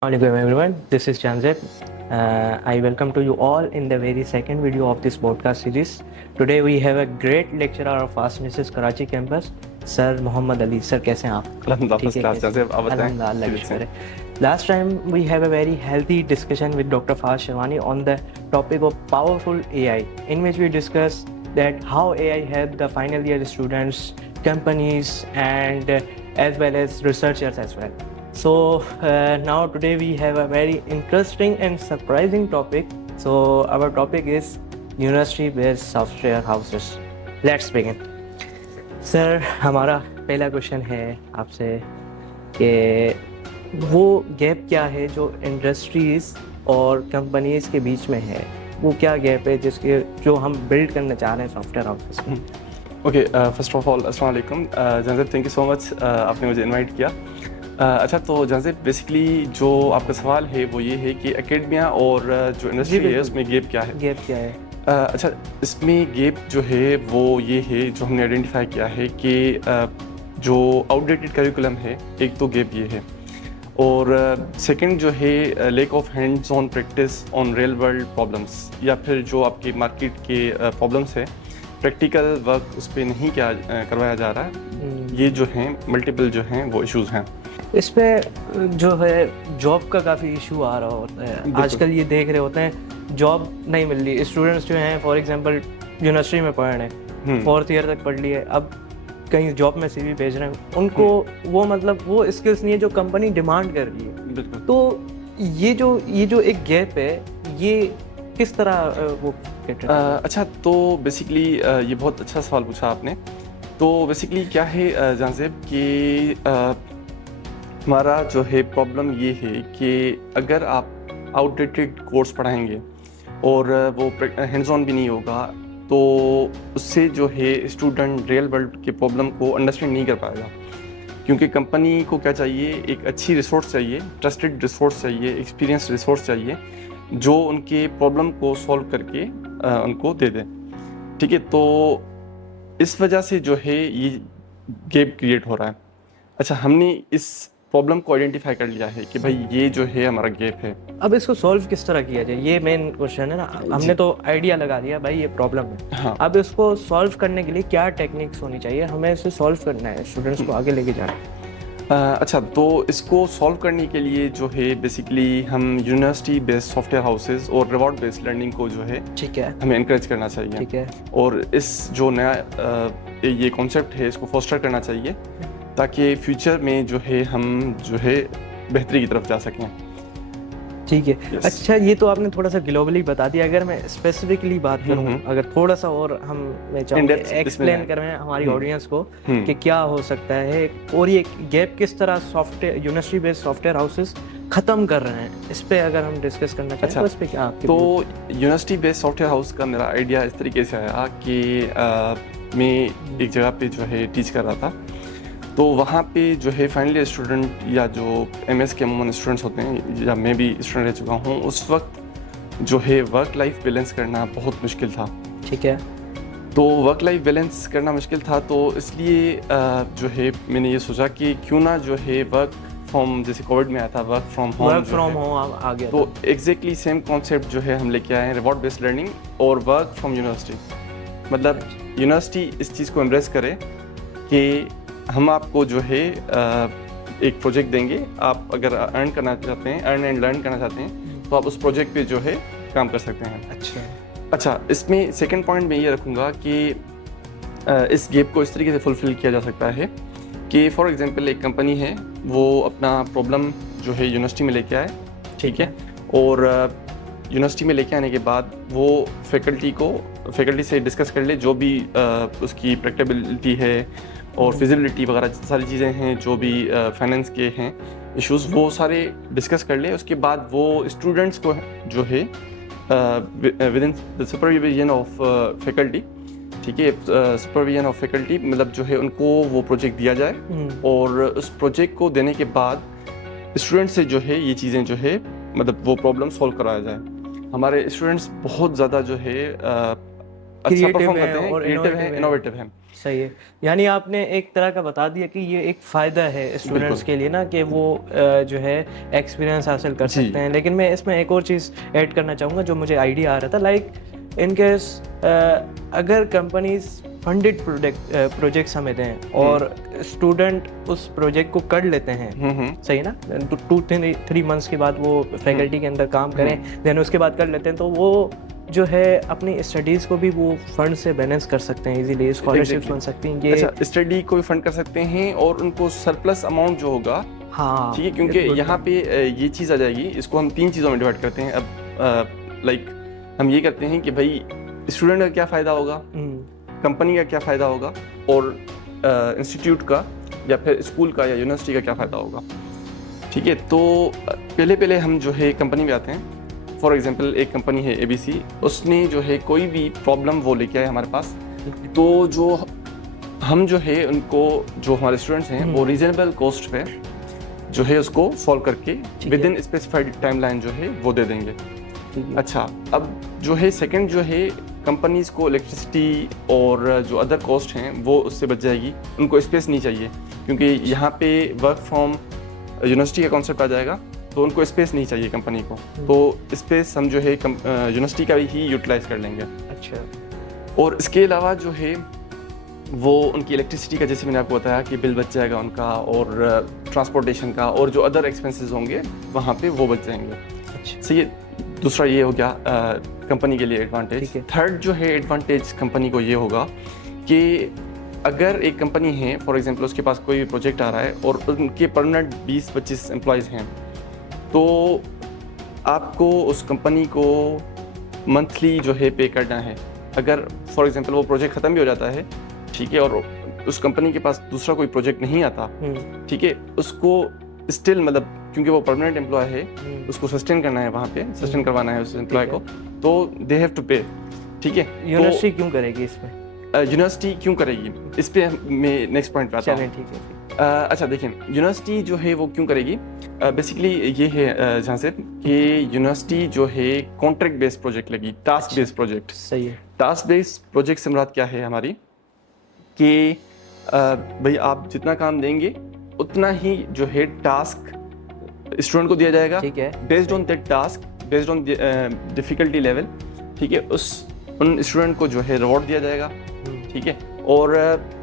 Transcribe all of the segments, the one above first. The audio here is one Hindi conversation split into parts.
Assalamualaikum everyone, this is Janzeb. I welcome to you all in the very second video of this podcast series. Today we have a great lecturer of Fast Mrs. Karachi campus, Sir Mohammad Ali. Sir, कैसे हैं आप? ठीक है, कैसे? अल्हम्दुलिल्लाह, अल्लाह का शुक्र है. Last time we have a very healthy discussion with Dr. Faz Sherwani on the topic of powerful AI, in which we discussed that how AI helped the final year students, companies, and as well as researchers as well. So now today we have a very interesting and surprising topic. So our topic is university-based software houses. Let's begin. Sir, हमारा पहला क्वेश्चन है आपसे कि वो गैप क्या है जो इंडस्ट्रीज़ और कंपनीज़ के बीच में है, वो क्या गैप है जिसके जो हम बिल्ड करना चाह रहे हैं सॉफ्टवेयर हाउसेस में. ओके, फर्स्ट ऑफ ऑल अस्सलाम वालेकुम जंजब, थैंक यू सो मच आपने मुझे इनवाइट किया. अच्छा, तो जंजब बेसिकली जो आपका सवाल है वो ये है कि एकेडमिया और जो इंडस्ट्री है उसमें गैप क्या है. गैप क्या है? अच्छा, इसमें गैप जो है वो ये है जो हमने आइडेंटिफाई किया है कि जो आउटडेटेड करिकुलम है, एक तो गैप ये है, और सेकंड जो है lack of hands on practice on real world problems, या फिर जो आपके मार्केट के प्रॉब्लम्स है प्रैक्टिकल वर्क उस पर नहीं क्या करवाया जा रहा है. ये जो हैं मल्टीपल जो हैं वो इश्यूज़ हैं. इस पे जो है जॉब का काफ़ी इशू आ रहा होता है आजकल. ये देख रहे होते हैं जॉब नहीं मिल रही. स्टूडेंट्स जो हैं फॉर एग्जांपल यूनिवर्सिटी में पढ़ रहे हैं, 4th ईयर तक पढ़ लिए, अब कहीं जॉब में CV भेज रहे हैं, उनको वो मतलब वो स्किल्स नहीं है जो कंपनी डिमांड कर रही है. तो ये जो एक गैप है, ये किस तरह वो अच्छा, तो बेसिकली ये बहुत अच्छा सवाल पूछा आपने. तो बेसिकली क्या है जांजेब कि हमारा जो है प्रॉब्लम ये है कि अगर आप आउटडेटेड कोर्स पढ़ाएंगे और वो हैंड्स ऑन भी नहीं होगा, तो उससे जो है स्टूडेंट रियल वर्ल्ड के प्रॉब्लम को अंडरस्टैंड नहीं कर पाएगा. क्योंकि कंपनी को क्या चाहिए, एक अच्छी रिसोर्स चाहिए, ट्रस्टेड रिसोर्स चाहिए, एक्सपीरियंस रिसोर्स चाहिए जो उनके प्रॉब्लम को सॉल्व करके उनको दे दें. ठीक है, तो इस वजह से जो है ये गैप क्रिएट हो रहा है. अच्छा, हमने इस प्रॉब्लम को आइडेंटिफाई कर लिया है कि भाई ये जो है हमारा गैप है. अब इसको सॉल्व किस तरह किया जाए, ये मेन क्वेश्चन है ना. हमने तो आइडिया लगा दिया भाई ये प्रॉब्लम है. हाँ. अब इसको सॉल्व करने के लिए क्या टेक्निक्स होनी चाहिए, हमें इसे सॉल्व करना है, स्टूडेंट्स को आगे लेके जाना है. अच्छा, तो इसको सॉल्व करने के लिए जो है बेसिकली हम यूनिवर्सिटी बेस्ड सॉफ्टवेयर हाउसेज और रिवॉर्ड बेस्ड लर्निंग को जो है, ठीक है, हमें इनकरेज करना चाहिए. ठीक है. और इस जो नया ये कॉन्सेप्ट है इसको फोस्टर करना चाहिए ताकि फ्यूचर में जो है हम जो है बेहतरी की तरफ जा सकें. ठीक है. yes. अच्छा, ये तो आपने थोड़ा सा ग्लोबली बता दिया. अगर मैं स्पेसिफिकली बात करूँ, अगर थोड़ा सा और मैं चाहूँगा एक्सप्लेन करें हमारी ऑडियंस को कि क्या हो सकता है और ये गैप किस तरह software university based software houses ख़त्म कर रहे हैं, इस पे अगर हम डिस्कस करना चाहें. अच्छा, तो इस पे क्या आपके. तो यूनिवर्सिटी बेस्ड सॉफ्टवेयर हाउस का मेरा आइडिया इस तरीके से आया कि मैं एक जगह पे जो है टीच कर रहा था. तो वहाँ पे जो है फाइनल ईयर स्टूडेंट या जो MS के अमूमन स्टूडेंट्स होते हैं, या मैं भी स्टूडेंट रह चुका हूँ, उस वक्त जो है वर्क लाइफ बैलेंस करना बहुत मुश्किल था. ठीक है. तो वर्क लाइफ बैलेंस करना मुश्किल था, तो इसलिए जो है मैंने ये सोचा कि क्यों ना जो है वर्क फ्रॉम, जैसे कोविड में आया था वर्क फ्रॉम होम आ गया, तो एग्जैक्टली सेम कॉन्सेप्ट जो है हम लेके आए हैं, रिवॉर्ड बेस्ड लर्निंग और वर्क फ्रॉम यूनिवर्सिटी. मतलब यूनिवर्सिटी इस चीज़ को एम्ब्रेस करे कि हम आपको जो है एक प्रोजेक्ट देंगे, आप अगर अर्न करना चाहते हैं, अर्न एंड लर्न करना चाहते हैं, तो आप उस प्रोजेक्ट पे जो है काम कर सकते हैं. अच्छा, इसमें सेकंड पॉइंट मैं ये रखूँगा कि इस गैप को इस तरीके से फुलफ़िल किया जा सकता है कि फॉर एग्जांपल एक कंपनी है, वो अपना प्रॉब्लम जो है यूनिवर्सिटी में लेके आए. ठीक है. और यूनिवर्सिटी में लेके आने के बाद वो फैकल्टी से डिस्कस कर ले जो भी उसकी प्रैक्टिकबिलिटी है और फिजिबिलिटी वगैरह सारी चीज़ें हैं, जो भी फाइनेंस के हैं इश्यूज़, वो सारे डिस्कस कर ले. उसके बाद वो स्टूडेंट्स को जो है with in the supervision of faculty, ठीक है, सुपरविजन ऑफ फैकल्टी, मतलब जो है उनको वो प्रोजेक्ट दिया जाए. और उस प्रोजेक्ट को देने के बाद स्टूडेंट से जो है ये चीज़ें जो है मतलब वो प्रॉब्लम सॉल्व कराया जाए. हमारे स्टूडेंट्स बहुत ज़्यादा जो है अच्छा creative परफॉर्म हैं करते हैं, और क्रिएटिव innovative हैं, हैं। इनोवेटिव हैं। सही है। यानी आपने एक तरह का बता दिया कि ये एक फ़ायदा है स्टूडेंट्स बिल्कुल। के लिए ना कि वो जो है एक्सपीरियंस हासिल कर जी। सकते हैं। लेकिन मैं इसमें एक और चीज़ ऐड करना चाहूँगा जो मुझे आइडिया आ रहा था, लाइक इन केस अगर कंपनीज फंडेड प्रोजेक्ट्स हमें दें और स्टूडेंट उस प्रोजेक्ट को कर लेते हैं, सही है ना, 2-3 मंथ्स के बाद वो फैकल्टी के अंदर काम करें, देन उसके बाद कर लेते हैं, तो वो जो है अपनी स्टडीज़ को भी वो फंड से बैलेंस कर सकते हैं इजीली, स्कॉलरशिप्स बन सकती हैं ये। अच्छा, स्टडी को भी फंड कर सकते हैं और उनको सरप्लस अमाउंट जो होगा, हाँ, ठीक है, क्योंकि यहाँ पे ये चीज़ आ जाएगी। इसको हम 3 चीज़ों में डिवाइड करते हैं। अब लाइक हम ये करते हैं कि भाई स्टूडेंट का क्या फ़ायदा होगा, कंपनी का क्या फ़ायदा होगा, और इंस्टीट्यूट का या फिर स्कूल का या यूनिवर्सिटी का क्या फ़ायदा होगा। ठीक है, तो पहले हम जो है कंपनी में आते हैं। फॉर एग्जांपल एक कंपनी है ABC, उसने जो है कोई भी प्रॉब्लम वो लेके आए हमारे पास, तो जो हम जो है उनको, जो हमारे स्टूडेंट्स हैं, वो रीजनेबल कॉस्ट पे जो है उसको सॉल्व करके विद इन स्पेसिफाइड टाइमलाइन जो है वो दे देंगे। अच्छा, अब जो है सेकंड जो है कंपनीज को इलेक्ट्रिसिटी और जो अदर कॉस्ट हैं वो उससे बच जाएगी, उनको स्पेस नहीं चाहिए, क्योंकि यहाँ पे वर्क फ्रॉम यूनिवर्सिटी का कॉन्सेप्ट आ जाएगा, तो उनको स्पेस नहीं चाहिए कंपनी को, तो स्पेस हम जो है यूनिवर्सिटी का ही यूटिलाइज कर लेंगे। अच्छा, और इसके अलावा जो है वो उनकी इलेक्ट्रिसिटी का, जैसे मैंने आपको बताया कि बिल बच जाएगा उनका, और ट्रांसपोर्टेशन का और जो अदर एक्सपेंसेस होंगे वहाँ पे वो बच जाएंगे। अच्छा, सही है, दूसरा ये हो गया कंपनी के लिए एडवांटेज। थर्ड जो है एडवांटेज कंपनी को ये होगा कि अगर एक कंपनी है, फॉर एग्जांपल उसके पास कोई प्रोजेक्ट आ रहा है और उनके परमानेंट 20-25 एम्प्लॉयज़ हैं, तो आपको उस कंपनी को मंथली जो है पे करना है। अगर फॉर एग्जांपल वो प्रोजेक्ट ख़त्म भी हो जाता है, ठीक है, और उस कंपनी के पास दूसरा कोई प्रोजेक्ट नहीं आता, ठीक है, उसको स्टिल मतलब क्योंकि वो परमानेंट एम्प्लॉय है, उसको सस्टेन करना है, वहाँ पे सस्टेन करवाना है उस एम्प्लॉय को, तो दे हैव टू पे। ठीक है, यूनिवर्सिटी क्यों करेगी इसमें? यूनिवर्सिटी क्यों करेगी, इस पे मैं नेक्स्ट पॉइंट पे आता हूँ। ठीक है। अच्छा देखिए, यूनिवर्सिटी जो है वो क्यों करेगी, बेसिकली ये है जहाँ से कि यूनिवर्सिटी जो है कॉन्ट्रैक्ट बेस्ड प्रोजेक्ट लगी, टास्क बेस्ड प्रोजेक्ट। सही है। टास्क बेस्ड प्रोजेक्ट से मुराद क्या है हमारी, कि भाई आप जितना काम देंगे उतना ही जो है टास्क स्टूडेंट को दिया जाएगा, ठीक है, based on that task, based on difficulty level. ठीक है, उन स्टूडेंट को जो है रिवॉर्ड दिया जाएगा। ठीक है, और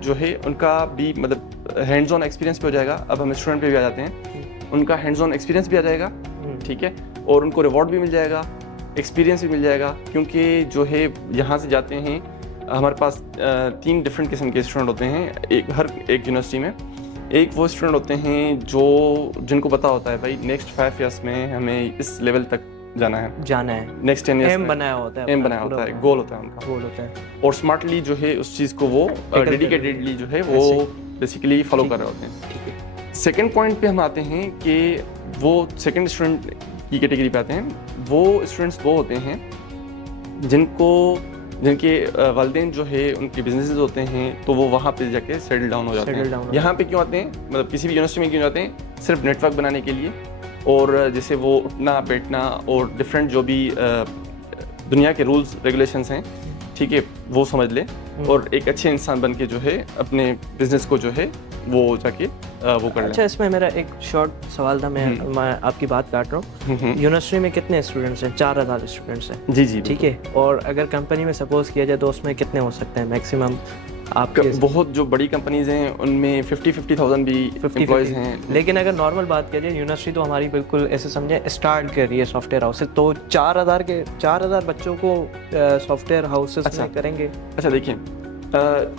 जो है उनका भी मतलब हैंड्स ऑन एक्सपीरियंस भी हो जाएगा। अब हम स्टूडेंट पे भी आ जाते हैं, उनका हैंड्स ऑन एक्सपीरियंस भी आ जाएगा। ठीक है, और उनको रिवॉर्ड भी मिल जाएगा, एक्सपीरियंस भी मिल जाएगा, क्योंकि जो है यहाँ से जाते हैं, हमारे पास 3 डिफरेंट किस्म के स्टूडेंट होते हैं हर एक यूनिवर्सिटी में। एक वो स्टूडेंट होते हैं जिनको पता होता है भाई नेक्स्ट 5 ईयर्स में हमें इस लेवल तक जाना है, नेक्स्ट 10 ईयर्स एम बनाया होता है, गोल होता है उनका, और स्मार्टली जो है उस चीज़ को वो डेडिकेटेडली जो है वो बेसिकली फॉलो कर रहे होते हैं। ठीक है, सेकेंड पॉइंट पे हम आते हैं कि वो सेकेंड स्टूडेंट की कैटेगरी पे आते हैं। वो स्टूडेंट्स वो होते हैं जिनके वालिदैन जो है उनके बिजनेसेस होते हैं, तो वो वहाँ पे जाके सेटल डाउन हो जाते हैं। यहाँ पे क्यों आते हैं, मतलब किसी भी यूनिवर्सिटी में क्यों जाते हैं, सिर्फ नेटवर्क बनाने के लिए, और जैसे वो उठना बैठना और डिफरेंट जो भी दुनिया के रूल्स रेगुलेशंस हैं, ठीक है, वो समझ ले, और एक अच्छे इंसान बन के जो है अपने बिजनेस को जो है वो जाके वो कर ले। अच्छा, इसमें मेरा एक शॉर्ट सवाल था, मैं आपकी बात काट रहा हूँ। यूनिवर्सिटी में कितने स्टूडेंट्स हैं? 4000 स्टूडेंट्स हैं। जी, ठीक है, और अगर कंपनी में सपोज किया जाए तो उसमें कितने हो सकते हैं मैक्सिमम? आपके बहुत जो बड़ी कंपनीज हैं उनमें 50,000 भी एम्प्लॉयज़ हैं। लेकिन अगर नॉर्मल बात किया जाए, यूनिवर्सिटी तो हमारी बिल्कुल ऐसे समझे स्टार्ट कर रही है सॉफ्टवेयर हाउसेस, तो 4000 बच्चों को सॉफ्टवेयर हाउसेस में करेंगे। अच्छा देखिए,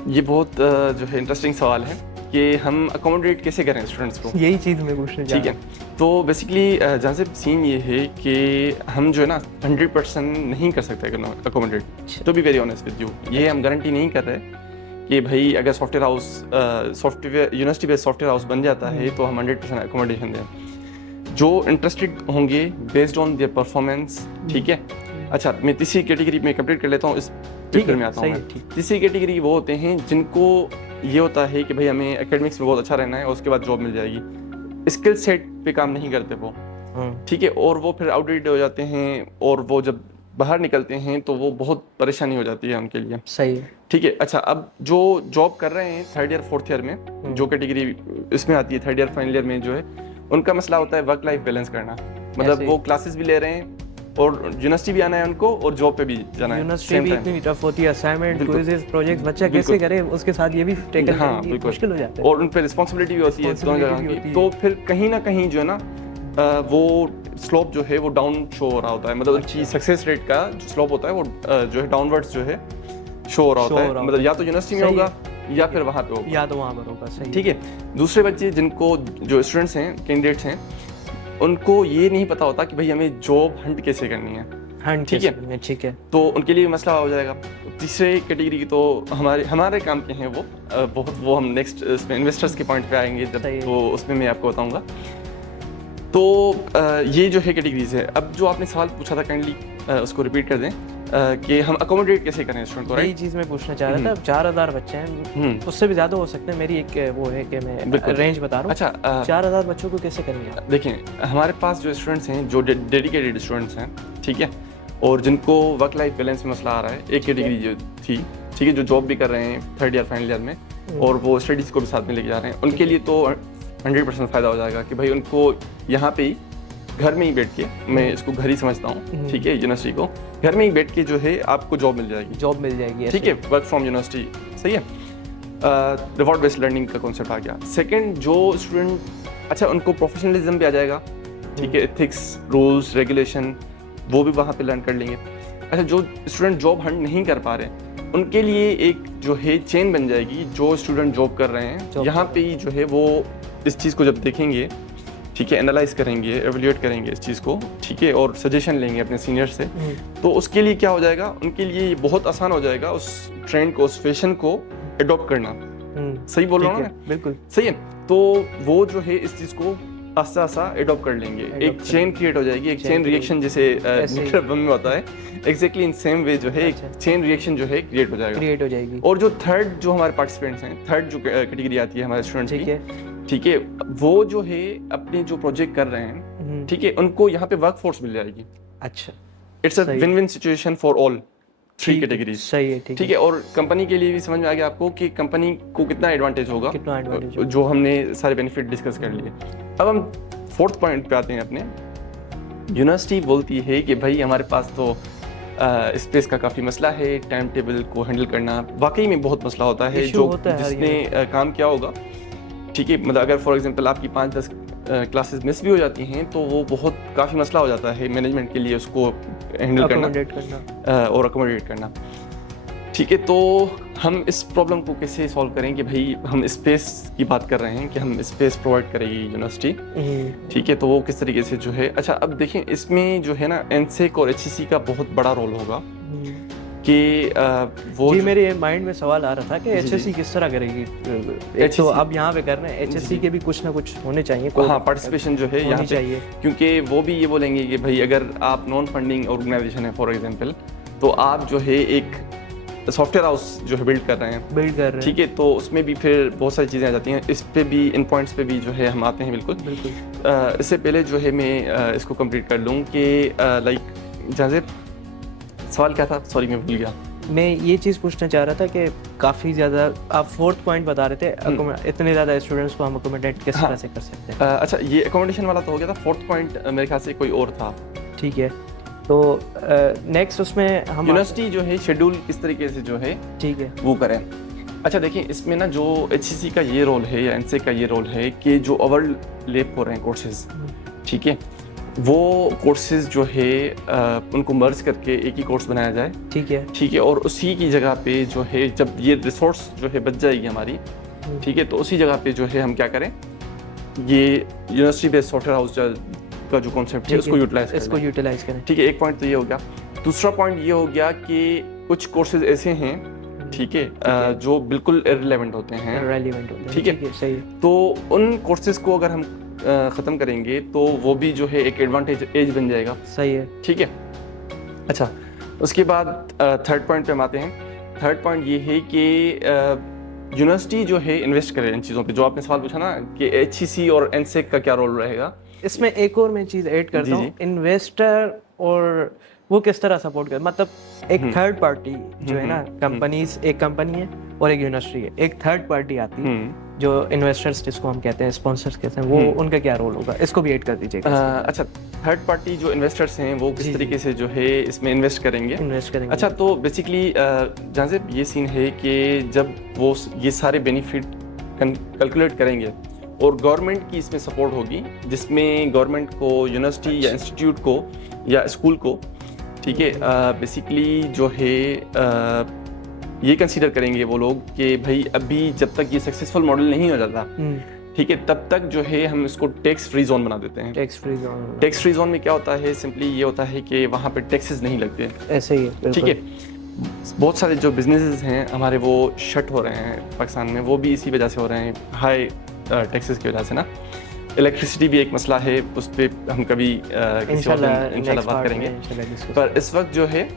ये बहुत जो है इंटरेस्टिंग सवाल है कि हम अकोमोडेट कैसे करें स्टूडेंट्स को, यही चीज़ मैं पूछने जा रहा हूं। ठीक है, तो बेसिकली जहाँ से सीन ये है कि हम जो है ना 100% नहीं कर सकते अकोमोडेट, तो be very honest with you, ये हम गारंटी नहीं कर रहे कि भाई अगर software university based software house बन जाता है तो हम 100% अकोमोडेशन दें। जो इंटरेस्टेड होंगे बेस्ड ऑन देयर परफॉर्मेंस, ठीक है। अच्छा, मैं तीसरी कैटेगरी में कंप्लीट कर लेता हूँ, इस पिक्चर में आता हूँ। तीसरी कैटेगरी वो होते हैं जिनको ये होता है कि भाई हमें एकेडमिक्स में बहुत अच्छा रहना है और उसके बाद जॉब मिल जाएगी, स्किल सेट पे काम नहीं करते वो, ठीक है, और वो फिर आउटडेटेड हो जाते हैं, और वो जब बाहर निकलते हैं तो वो बहुत परेशानी हो जाती है उनके लिए। सही है। ठीक है, अच्छा अब जो जॉब कर रहे हैं थर्ड ईयर फोर्थ ईयर में, जो कैटेगरी इसमें आती है थर्ड ईयर फाइनल ईयर में, जो है उनका मसला होता है वर्क लाइफ बैलेंस करना। मतलब वो क्लासेस भी ले रहे हैं और यूनिवर्सिटी भी आना है उनको और जॉब पे भी जाना है। यूनिवर्सिटी भी इतनी टफ होती है, असाइनमेंट, क्विज़ेस, प्रोजेक्ट्स, बच्चा कैसे करे, उसके साथ ये भी टैकल करना मुश्किल हो जाता है। और उन पे रिस्पांसिबिलिटी भी होती है दोनों जगह की। तो फिर कहीं ना कहीं जो है ना वो स्लोप जो है वो डाउन शो हो रहा होता है। मतलब उनकी सक्सेस रेट का जो स्लोप होता है वो जो है डाउनवर्ड्स जो है शो हो रहा होता है। मतलब या तो यूनिवर्सिटी में होगा या फिर वहाँ पे होगा, या तो वहाँ पर होगा। सही, ठीक है। दूसरे बच्चे जिनको जो स्टूडेंट्स हैं, कैंडिडेट्स हैं, उनको ये नहीं पता होता कि भाई हमें जॉब हंट कैसे करनी है। ठीक है, ठीक है। तो उनके लिए मसला हो जाएगा। तीसरे कैटेगरी की तो हमारे काम के हैं वो हम नेक्स्ट इसमें इन्वेस्टर्स के पॉइंट पे आएंगे जब, तो उसमें मैं आपको बताऊंगा। तो ये जो है कैटेगरीज है। अब जो आपने सवाल पूछा था काइंडली उसको रिपीट कर दें कि हम अकोमोडेट कैसे करें स्टूडेंट को। यही चीज़ मैं पूछना चाह रहा था। 4000 बच्चे हैं, उससे भी ज़्यादा हो सकते हैं। मेरी एक वो है कि मैं रेंज बता रहा हूँ। अच्छा, 4000 बच्चों को कैसे करेंगे? देखें, हमारे पास जो स्टूडेंट्स हैं जो डेडिकेटेड स्टूडेंट्स हैं, ठीक है, और जिनको वर्क लाइफ बैलेंस में मसला आ रहा है, एक कैटेगरी जो थी, ठीक है, जो जॉब भी कर रहे हैं थर्ड ईयर फाइनल ईयर में और वो स्टडीज़ को भी साथ में लेके जा रहे हैं, उनके लिए तो 100% फ़ायदा हो जाएगा कि भाई उनको यहाँ पे ही घर में ही बैठ के, मैं इसको घर ही समझता हूँ, ठीक है, यूनिवर्सिटी को घर में ही बैठ के जो है आपको जॉब मिल जाएगी, ठीक है, वर्क फ्रॉम यूनिवर्सिटी। सही है, रिवॉर्ड बेस्ड लर्निंग का कॉन्सेप्ट आ गया। सेकंड, जो स्टूडेंट, अच्छा, उनको प्रोफेशनलिज्म भी आ जाएगा, ठीक है, एथिक्स, रूल्स, रेगुलेशन, वो भी वहाँ पे लर्न कर लेंगे। अच्छा, जो स्टूडेंट जॉब हंट नहीं कर पा रहे, उनके लिए एक जो है चेन बन जाएगी। जो स्टूडेंट जॉब कर रहे हैं यहाँ पे ही जो है वो इस चीज़ को जब देखेंगे, ठीक है, एनालाइज करेंगे, एवेल्यूएट करेंगे इस चीज़ को, ठीक है, और सजेशन लेंगे अपने सीनियर से, तो उसके लिए क्या हो जाएगा, उनके लिए बहुत आसान हो जाएगा उस ट्रेंड को, उस फैशन को एडॉप्ट करना। सही बोल रहा हूँ मैं? बिल्कुल सही है। तो वो जो है इस चीज़ को आस्ता आस्ता एडॉप्ट कर लेंगे, एक चेन क्रिएट हो जाएगी, एक चेन रिएक्शन जैसे न्यूक्लियर बम में होता है, एग्जैक्टली इन सेम वे जो है एक चेन रिएक्शन जो है क्रिएट हो जाएगी। और जो थर्ड जो हमारे पार्टिसिपेंट्स हैं, थर्ड जो कैटेगरी आती है हमारे स्टूडेंट्स की, ठीक है, वो जो है अपने जो प्रोजेक्ट कर रहे हैं, ठीक है, उनको यहाँ पे वर्क फोर्स मिल जाएगी। अच्छा, it's a win win situation for all three categories. सही है, ठीक है। और कंपनी के लिए भी समझ में आ गया आपको कि कंपनी को कितना एडवांटेज होगा, जो हमने सारे बेनिफिट डिस्कस कर लिए। अब हम फोर्थ पॉइंट पे आते हैं अपने। यूनिवर्सिटी बोलती है कि भाई हमारे पास तो स्पेस का काफ़ी मसला है, टाइम टेबल को हैंडल करना वाकई में बहुत मसला होता है। जो जिसने काम किया होगा, ठीक है, मतलब अगर फॉर एग्जांपल आपकी 5-10 क्लासेस मिस भी हो जाती हैं तो वो बहुत काफ़ी मसला हो जाता है मैनेजमेंट के लिए उसको हैंडल करना और अकोमोडेट करना। ठीक है, तो हम इस प्रॉब्लम को कैसे सॉल्व करें कि भाई हम स्पेस की बात कर रहे हैं कि हम स्पेस प्रोवाइड करेगी यूनिवर्सिटी, ठीक है, तो वो किस तरीके से जो है। अच्छा, अब देखिए इसमें जो है ना एनसेक और एचईसी का बहुत बड़ा रोल होगा कि वो जी मेरे माइंड में सवाल आ रहा था कि एचएससी किस तरह करेगी। एक तो अब यहाँ पे कर रहे हैं, एचएससी के भी कुछ ना कुछ होने चाहिए, हाँ, पार्टिसिपेशन जो है यहाँ पे चाहिए, क्योंकि वो भी ये बोलेंगे कि भाई अगर आप नॉन फंडिंग ऑर्गेनाइजेशन है फॉर एग्जांपल, तो आप जो है एक सॉफ्टवेयर हाउस जो है बिल्ड कर रहे हैं, ठीक है, तो उसमें भी फिर बहुत सारी चीज़ें आ जाती हैं। इस पे भी, इन पॉइंट्स पे भी जो है हम आते हैं। बिल्कुल इससे पहले जो है मैं इसको कंप्लीट कर लूँ कि लाइक जहाँ सवाल क्या था, सॉरी मैं भूल गया। मैं ये चीज़ पूछना चाह रहा था कि काफ़ी ज़्यादा आप फोर्थ पॉइंट बता रहे थे, इतने ज़्यादा स्टूडेंट्स को हम अकोमोडेट किस तरह से कर सकते हैं। अच्छा, ये अकोमोडेशन वाला तो हो गया था। फोर्थ पॉइंट मेरे ख्याल से कोई और था। ठीक है, तो नेक्स्ट उसमें हम यूनिवर्सिटी जो है शेड्यूल किस तरीके से जो है, ठीक है, वो करें। अच्छा देखिए, इसमें ना जो एचईसी का ये रोल है या एनसेक का ये रोल है कि जो ओवरलैप हो रहे हैं कोर्सेज, ठीक है, वो कोर्सेज जो है उनको मर्ज करके एक ही कोर्स बनाया जाए, ठीक है, और उसी की जगह पे जो है जब ये रिसोर्स जो है बच जाएगी हमारी, ठीक है, तो उसी जगह पे जो है हम क्या करें, ये यूनिवर्सिटी बेस्ड सॉफ्टवेयर हाउस का जो कॉन्सेप्ट है उसको यूटिलाइज करें, ठीक है। एक पॉइंट तो ये हो गया। दूसरा पॉइंट ये हो गया कि कुछ कोर्सेज ऐसे हैं, ठीक है, जो बिल्कुल इररिलेवेंट होते हैं, ठीक है, सही। तो उन कोर्सेज को अगर हम ख़त्म करेंगे तो वो भी जो है एक एडवांटेज एज बन जाएगा, सही है, ठीक है। अच्छा, उसके बाद थर्ड पॉइंट पे हम आते हैं। थर्ड पॉइंट ये है कि यूनिवर्सिटी जो है इन्वेस्ट करे इन चीज़ों पे। जो आपने सवाल पूछा ना कि एचईसी और एनसेक का क्या रोल रहेगा, इसमें एक और मैं चीज़ ऐड करता हूँ। इन्वेस्टर और वो किस तरह सपोर्ट कर, मतलब एक थर्ड पार्टी जो है ना, कंपनीज, एक कंपनी है और एक यूनिवर्सिटी है, एक थर्ड पार्टी आती है जो इन्वेस्टर्स जिसको हम कहते हैं, स्पॉन्सर्स कहते हैं, वो उनका क्या रोल होगा, इसको भी ऐड कर दीजिएगा। अच्छा, थर्ड पार्टी जो इन्वेस्टर्स हैं वो किस तरीके से जो है इसमें इन्वेस्ट करेंगे। अच्छा, तो बेसिकली जहाँ से ये सीन है कि जब वो ये सारे बेनिफिट कैलकुलेट करेंगे और गवर्नमेंट की इसमें सपोर्ट होगी, जिसमें गवर्नमेंट को यूनिवर्सिटी या इंस्टीट्यूट को या स्कूल को, ठीक है, बेसिकली जो है ये कंसीडर करेंगे वो लोग कि भाई अभी जब तक ये सक्सेसफुल मॉडल नहीं हो जाता, ठीक है, तब तक जो है हम इसको टैक्स फ्री जोन बना देते हैं। टैक्स फ्री जोन में क्या होता है, सिंपली ये होता है कि वहाँ पे टैक्सेस नहीं लगते। ऐसे ही है, ठीक है। बहुत सारे जो बिजनेसेस हैं हमारे वो शट हो रहे हैं पाकिस्तान में, वो भी इसी वजह से हो रहे हैं, हाई टैक्सेस की वजह से ना। इलेक्ट्रिसिटी भी एक मसला है, उस पर हम कभी इंशाल्लाह बात करेंगे। पर इस वक्त जो है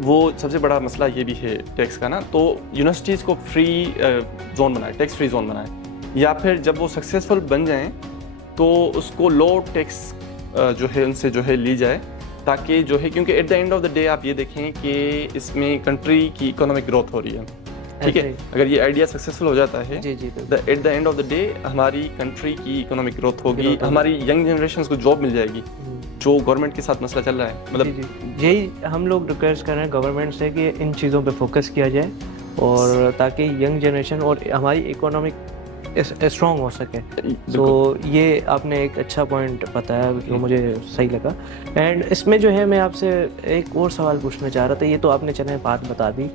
वो सबसे बड़ा मसला ये भी है टैक्स का ना, तो यूनिवर्सिटीज़ को फ्री जोन बनाए, टैक्स फ्री जोन बनाए, या फिर जब वो सक्सेसफुल बन जाएं तो उसको लो टैक्स जो है उनसे जो है ली जाए, ताकि जो है, क्योंकि at the end of the day आप ये देखें कि इसमें कंट्री की इकोनॉमिक ग्रोथ हो रही है, ठीक है। अगर ये आइडिया सक्सेसफुल हो जाता है, at the end of the day हमारी कंट्री की इकोनॉमिक ग्रोथ होगी, हमारी यंग जनरेशन को जॉब मिल जाएगी, जो गवर्नमेंट के साथ मसला चल रहा है। मतलब यही हम लोग रिक्वेस्ट कर रहे हैं गवर्नमेंट से कि इन चीज़ों पे फोकस किया जाए, और ताकि यंग जनरेशन और हमारी इकोनॉमिक स्ट्रॉन्ग हो सके। तो ये आपने एक अच्छा पॉइंट बताया जो मुझे सही लगा। एंड इसमें जो है मैं आपसे एक और सवाल पूछना चाह रहा था, ये तो आपने चले बात बता दी,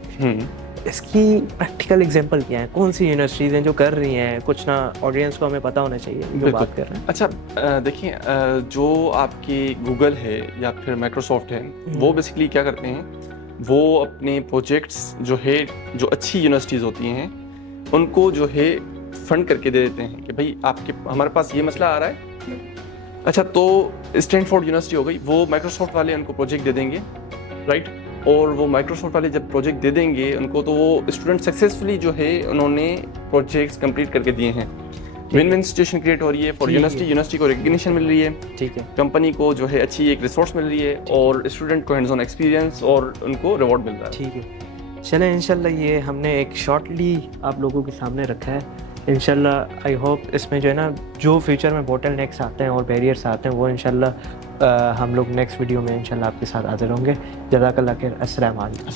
इसकी प्रैक्टिकल एग्जांपल क्या है, कौन सी यूनिवर्सिटीज़ हैं जो कर रही हैं, कुछ ना ऑडियंस को हमें पता होना चाहिए जो बात कर रहे हैं। अच्छा, देखिए, जो आपकी गूगल है या फिर माइक्रोसॉफ्ट है, वो बेसिकली क्या करते हैं, वो अपने प्रोजेक्ट्स जो है, जो अच्छी यूनिवर्सिटीज़ होती हैं उनको जो है फंड करके दे देते हैं कि भाई हमारे पास ये मसला आ रहा है। अच्छा, तो स्टैनफोर्ड यूनिवर्सिटी हो गई, वो माइक्रोसॉफ्ट वाले उनको प्रोजेक्ट दे देंगे, राइट, और वो माइक्रोसॉफ्ट वाले जब प्रोजेक्ट दे देंगे उनको, तो वो स्टूडेंट सक्सेसफुली जो है उन्होंने प्रोजेक्ट्स कंप्लीट करके दिए हैं। विन विन सिचुएशन क्रिएट हो रही है फॉर यूनिवर्सिटी को रिकग्निशन मिल रही है, ठीक है, कंपनी को जो है अच्छी एक रिसोर्स मिल रही है, और स्टूडेंट को हैंड्स ऑन एक्सपीरियंस और उनको रिवॉर्ड मिल रहा है। ठीक है, चलें, इंशाल्लाह ये हमने एक शॉर्टली आप लोगों के सामने रखा है। इंशाल्लाह आई होप इसमें जो है ना, जो फ्यूचर में बोटल नेक्स आते हैं और बैरियर्स आते हैं, वो इंशाल्लाह हम लोग नेक्स्ट वीडियो में इंशाल्लाह आपके साथ हाजिर होंगे। जज़ाकल्लाह खैर। अस्सलाम वालेकुम।